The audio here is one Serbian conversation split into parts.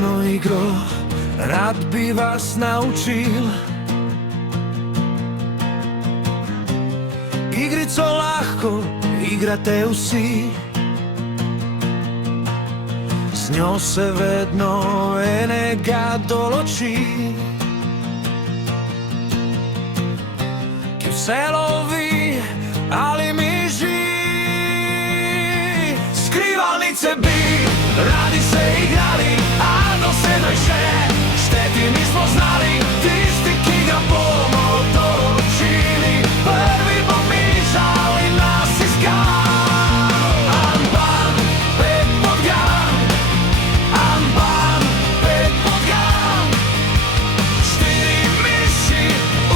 Jednu igru rad bi vas naučil, igrico lahko igrate vsi, z njo se vedno enega določi, ki vse lovi ali miži. Skrivalnice bi radi se igrali, a do sedaj še šteti nismo znali. Tisti, ki ga bomo določili, prvi bo mišal in nas iskal. Amban, pet podgan, amban, pet podgan. Štiri miši,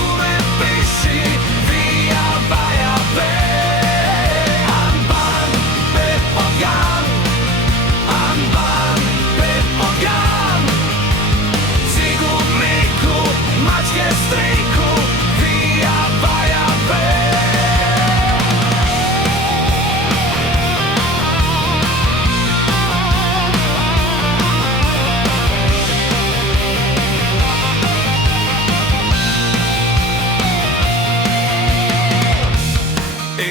ume piši, vija, vaja, ve. Amban, pet podgan, amban, pet podgan. Cigu, miku, mačke, striku, vija, vaja, ve.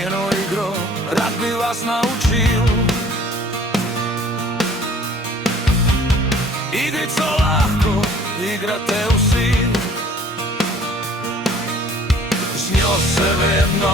Eno igro rad bi vas naučil, igrico lahko igrate vsi, z njo se vedno